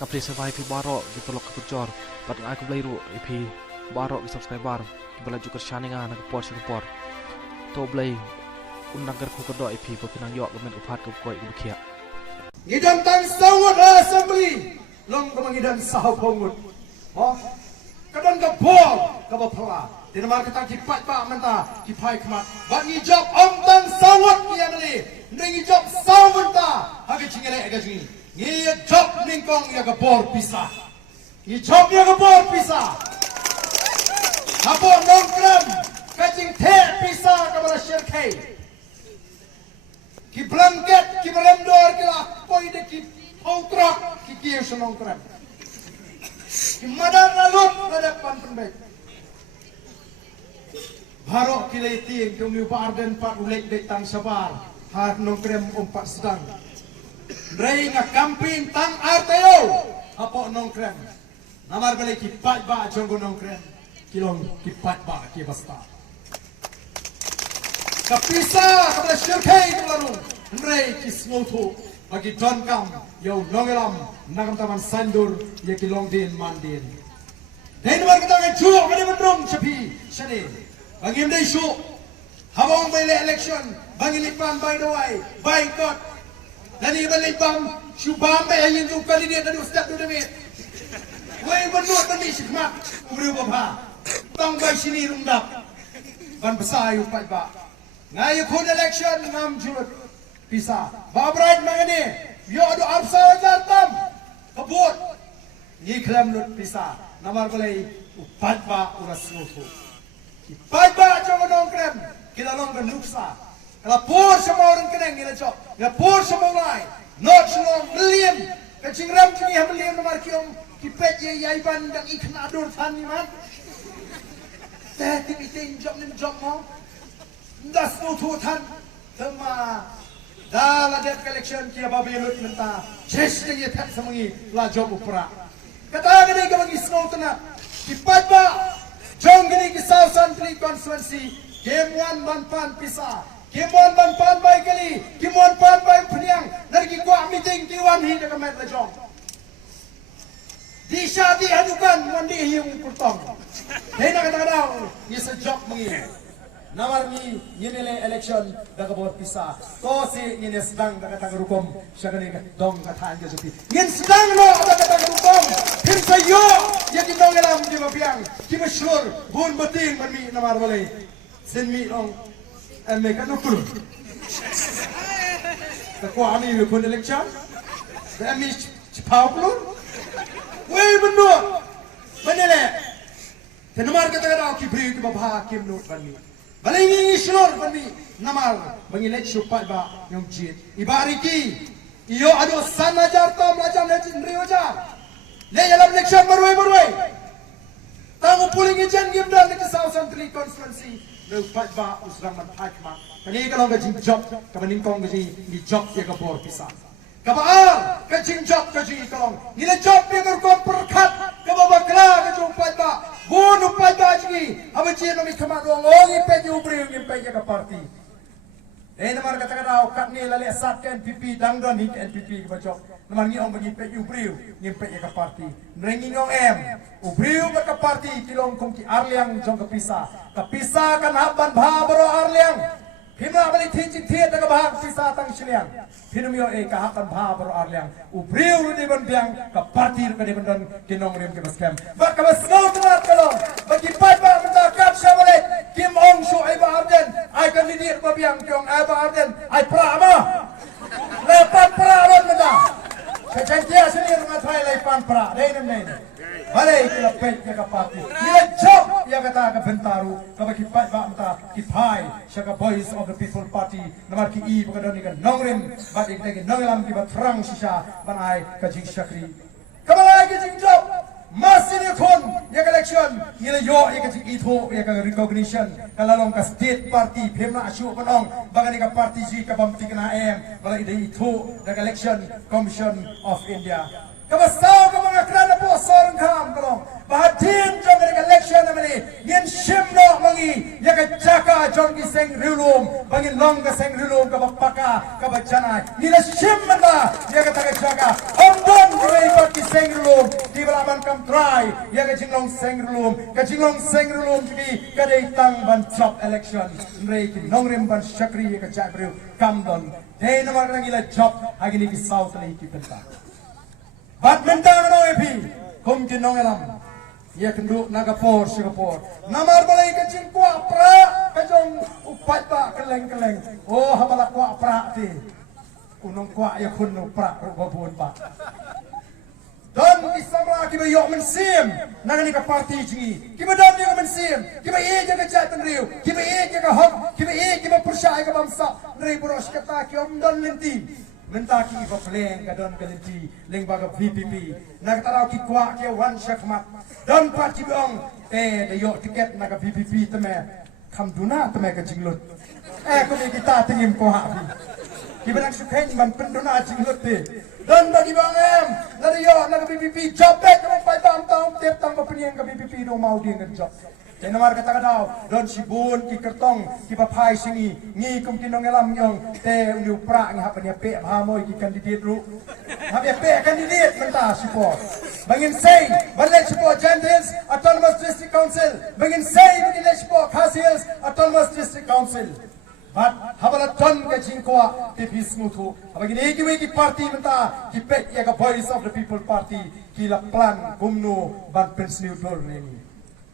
Kapri survive pi barok di pelok kecor. Pat aku beli pi barok di subscriber. Bela juga shaningan nak por support. To beli undang ku kedok pi pinang yok kemen upat ke koi ke kia. Ngidam tang sawut assembly. Long kemangidam sahau pongut. Oh. Kadang ke bol ke bapala. Di nama kita kipat pak menta kipai kemat. Bak ngijab om tang sawut yang ni. Ngijab sawut ta. Hagi cingere aga jingi. Ngijab ningkong ya ke bor pisah. Ngijab ya ke bor pisah. Apa nongkrem kacing teh pisah kepada syirkai. Ki blanket ki berendor ki lakoi de ki outrak ki kieu nongkrem. Ki madan lalut hadapan penbaik. Barok ki leiting ki umi barden pat ulek de tang sabar. Har nongkrem umpat sedang. Rei ngakamping tang arteo. Apa nongkrem. Namar balik ki pat ba jonggo nongkrem. Kilong kipat ba ki basta. Kapisa kepada syirkai kelarung. Nrei ki smoto bagi donkam yau nongelam nagam taman sandur ya kilong din mandin. Dan war kita ngejuk kali mendrong sepi sini. Bagi mdai syuk habang bile election bagi lipan by the way boycott. Dan iba lipam syubam bay ayin tu kali dia tadi ustaz tu demi. Wei menut demi sikmat ubri bapa. Tang bay sini rundap. Ban besar yu pat ba. Ngai kun election ngam jurut pisah. Ba bright mangani. Yo adu absa jartam. Kebut. Ni klam lut pisah. Namar balai upat ba uras nutu. Pat ba jogo nongkrem. Kita nongkrem nuksa. Kalau pur semua orang keneng kita cok. Kalau pur semua lain. Not semua million. Kecing ram cini million nomor kiom. Kipet ye yaiban dak ikan adur tan ni man. Teh tipiting job nim job mo. Das nutu tan. Tema. Dah la debt collection kia babi lut menta. Chesh ye tak semangi la job upra. Kata gini ke bagi snow tenat. Kipat ba. Jom gini ke South Central Constituency. Game 1 Banpan pisah. Game 1 Banpan baik kali. Game 1 Banpan baik peniang. Dari kuat meeting T1 hi dekat met la jom. Di syati hadukan mandi hiung kurtong. Hei nak kata-kata. Ia sejak mengi. Namar ni nile election daga bot pisah. To si nile sedang daga tang rukom syagani dong kata anja supi. Ngin sedang no daga tang rukom. Him sayo ya di dong elam di babiang. Ki masyhur bun beting mami namar balai. Sen mi ong ame kan ukur. Takwa ami bun election. Ami pawplur. Wei benur. Benele. Tenamar kata-kata ki beri ke bapa kim nut bani. Balai ngi slor bani namar mengilek supat ba yang jit. Ibariki iyo ado sanajar tam lajam lejin rioja. Le dalam election berwe. Tangu puling ejen game dan ke South Central Constituency. Le pat ba usrang man pakma. Kani kalau gaji job kabaning kong gaji di job ya ke bor pisah. Kabaar kajing job kaji kalong. Nila job ya ke kom perkat kababakla kajung pat ba. Bunuh pada lagi. Apa ciri kami kemat doang. Oh, ngipet ubri, ngipet ke parti. Namar kata-kata kat ni lali asat ke NPP dangdon hik NPP ke bacok. Namar ngiong ngipet ubri, ngipet ke parti. Nrengi ngong ubri ke parti kilong kong ki Arliang jong kepisah. Kepisah kan haban baro Arliang. Himna balik ticik tiat ke bahag pisah tang siliang. Hinum yo kahapan baro Arliang. Ubri di biang ke parti ke di bendon kinong rim ke baskem. Bak ke basngau tenat kalong. Bagi pat-pat mentakap syabalik. Kim Ong Shu'aiba Arden. Ay kandidat babiang kiong Aiba Arden. Ay prama. Lepat pra ron menda. Kecantia sini rumah trai lepan pra. Dainem. Balai kila pet ya kapati. Nila job ya kata ke Bentaru. Kaba kipat ba menta kipai. Syaka Voice of the People Party. Namar ki i pagkadon ni ka nongrim. Batik tegi nonglam kiba terang sisa. Banay ka jing syakri. Kaba lagi jing job. Masih ni kon ya ka election. Nila yo ya ka jing ito ya ka recognition. Kalalong ka state party. Pemna asyo panong. Baga ni ka party ji ka bamtik na balai ito ya ka election commission of India. Kabasaw ka mga krana po sorong kam kalong. Bahatin jong ka election naman ni. Ngin shimno mangi. Yaka jaka jong kiseng rilum. Bangin long kaseng rilum kabapaka kabajanay. Nila shim man ba. Yaka taga jaka. Ombong kaya ipat kiseng ban kam try ya ka jinglong sengrulum ji ka dei tang ban chop election rei ki nongrim ban shakri ya ka jabru kam don dei namar ka ngila chop agini ki south nei ki penta badminton no epi kum ki nongelam ya kendu naga por Singapore namar balai ka jing kwa pra ka jong upat pa keleng oh habala kwa pra ti unong kwa ya kun no pra babon pa don kisamra ki ba yo men sim nangani ka party jingi ki ba don yo men sim ki ba e jaga jatan riu ki ba e jaga hok ki ba e ki ba pursai ka bamsa rei boros kata ki om don lenti menta ki ba pleng ka don kalenti leng baga VPP nagtaraw ki kwa ki wan shakmat don party bong de yo tiket naga VPP teme kam duna teme ka jinglut ko ni kita tingim ko ha ki ba nak sukhen ban penduna jinglut te don bagi bang em lari yo naga VPP job back mo pai tam tam tiap tam ba peniang ka VPP do mau dia ngan job Jangan marah kata kadau don sibun ki kertong ki papai singi ngi kum kinong elam yong te unyu pra ngi hapanya pe hamoi ki kandidat ru hapya pe kandidat menta support bangin say ballet support Gentiles Autonomous District Council bangin say bangin support Khasias Autonomous District Council but habala ton ka jingkwa te bismutu bangin eki party menta ki pe ya ka Voice of the People Party ki la plan kumno ban pensniu dor neni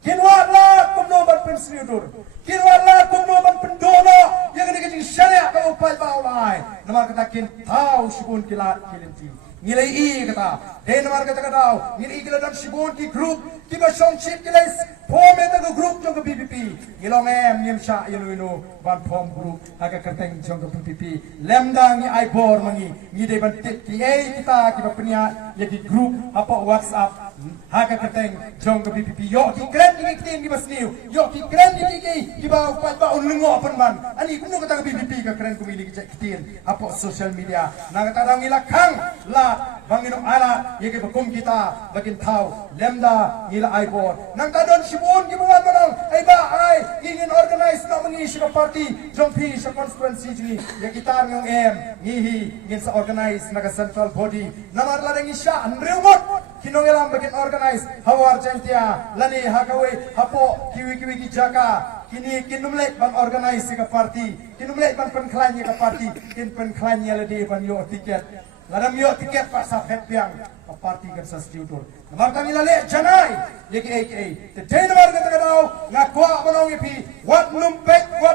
kinwala kumno ban pensniudur kinwala kumno ban pendono yang ni kajing syariah ka upay baulai namar kata kin tau sibun kilat kilenti ngilai i kata de namar kata kadau ngilai kila dan sibun ki group ki ba song chip kilai form eta go group jong BPP ngilong em nim sha yelu ban form group aga kerteng jong BPP lemdang ni ai bor mangi ni de ban tit ki ai kita ki ba penia ya ki group apa WhatsApp haga keteng jong ke BPP yo ki kren ki keteng di basniu yo ki kren ki ba upat ba unlengo penman ani kuno kata BPP ka kren kumili ki ketien apa social media na kata dang ilakang la banginum ala ye ke bakum kita bakin tau lemda ngila aibor nang kadon sibun ki buat manang ai ba ai ingin organize na mengisi ka party jong pi sa constituency ji ye kita ngong em ngihi ngin sa organize na ka central body namar la dang isya anreumot kinong elam bakin organize hawar jentia lani hakawe hapo kiwi ki jaka kini kinumlek ban organize ka party kinumlek ban penklanya ka party kin penklanya ladi ban yo tiket ladam yo tiket pak sapet piang ka party kan sa studio namar kami lale janai yeki aka the day namar kata kadau ngakwa banong ipi wat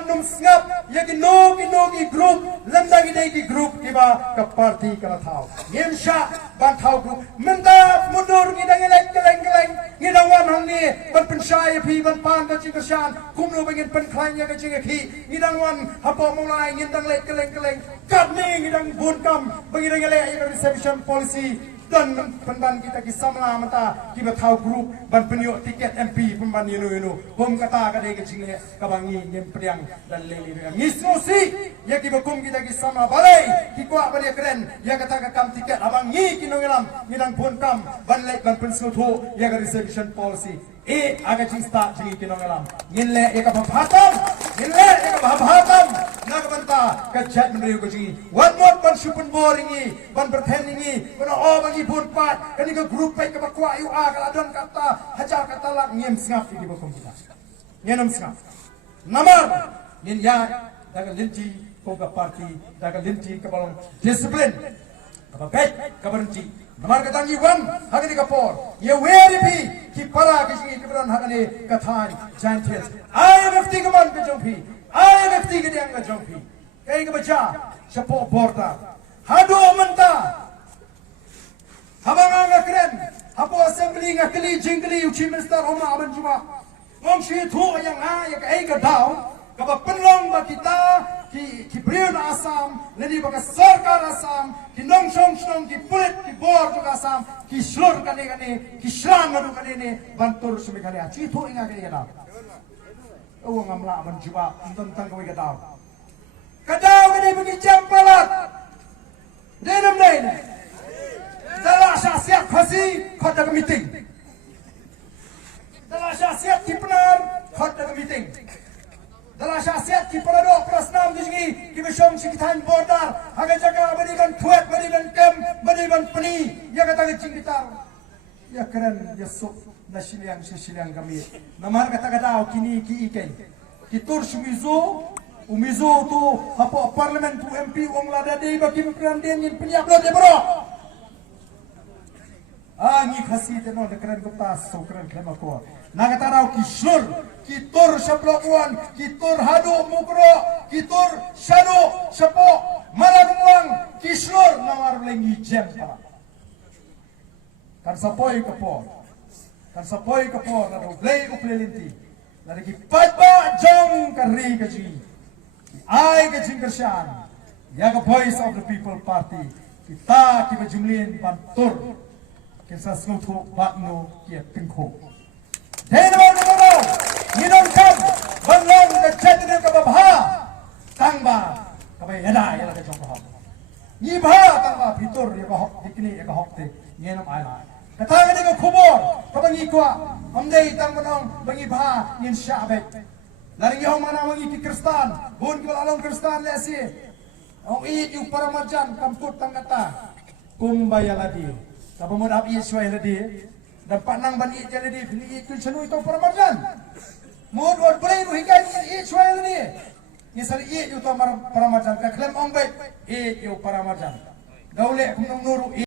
num snap yeki no ki group lemdagi dei ki group kiba ka party ka thau yemsha ban thau group menda mundur ngidang keleng ngidang wan hang ni ban pensyai ipi ban pan ka cingkesan kumno bangin penklanya ka cingeki ngidang wan hapo mulai ngidang lek keleng kat ni ngidang bunkam bangidang lek reception policy dan penban kita ki samla mata ki bathau group ban penyo tiket MP penban yunu hom kata ka dei ke jingle ka bangi nyem priang dan leli ngisnosi ya ki bakum kita ki samla balai ki kwa bali keren ya kata ka kam tiket abang ngi ki nongelam ngidang bunkam ban lek ban pensuthu ya ka reservation policy aga cista jingi ki nongelam ngille ya ka bhatam nagabanta ka chat mriu ko jingi wan mot ban supun boringi ban berteningi kono o bangi bun pat kani ka group pai ka bakwa yu a kala don kata haja kata lak ngem snap di bokom kita ngenom snap namar nin ya daga linti ko ka party daga linti ka balong discipline ka baik ka berhenti namar kata ngi wan hagani ka por ye weri pi ki para ki jingi ki beran hagani ka thai Gentiles IMFT ka man ka jompi IMFT ka diang ka jompi kai ka baca sapo borda hado menta habang nga kren hapo assembly nga kli jingli uchi minister homa aban juma ngong shi thu yang ha ya kai ka daw ka ba penlong ba kita ki brion asam leni ba ka sarkar asam ki nong shong ki pulit ki bor jo asam ki slur kane ki shran madu kane bantur sumi kane chi thu inga kane daw o ngamla aban juma tentang ka ka daw kadaw kane bagi jampalat denam dain dalam syasiat khasi khota ka meeting dalam syasiat ki penar khota ka meeting dalam syasiat ki perado prasnam dijingi ki besom sikitan bordar haga jaga berikan kuat berikan kem berikan peni ya kata cing gitar ya keren ya sok na siliang kami namar kata kini ki iken kitur sumizo umizo tu hapo parlimen tu MP wong lada dei baki mkranden yin penyak lo de bro angi khasi teno de keren kupas so keren klema ko nagata raw kisur kitur sablokuan kitur hadu mukro kitur shado sapo malagmuang kisur namar lengi jem pa kan sapoi kapor na do play uplelinti na ki patba jong kari kaji ai kaji kersan ya ka voice of the people party kita ki bajumlin bantur kinsa skutu bakno ki pingko deno no ni don kam banglong ka chatne ka babha tangba ka bai hada ya ka jong ka ni bha tangba bitur ya ka hok dikni ya ka hok te ngenam ala kata ni ko kubor kabangi ko amdei tang manong bangi bha nin syabe laring yo mana mangi ki kristan bun ko along kristan le si ong i yu paramarjan kamput tangata kumbaya ladi kabamod ab isway ladi dan panang ban i ladi ni ku chanu to paramarjan mod word boleh ru hikai ni isway ladi ni sari i yu to paramarjan ka klem ong bai i yu paramarjan gaule kunong nuru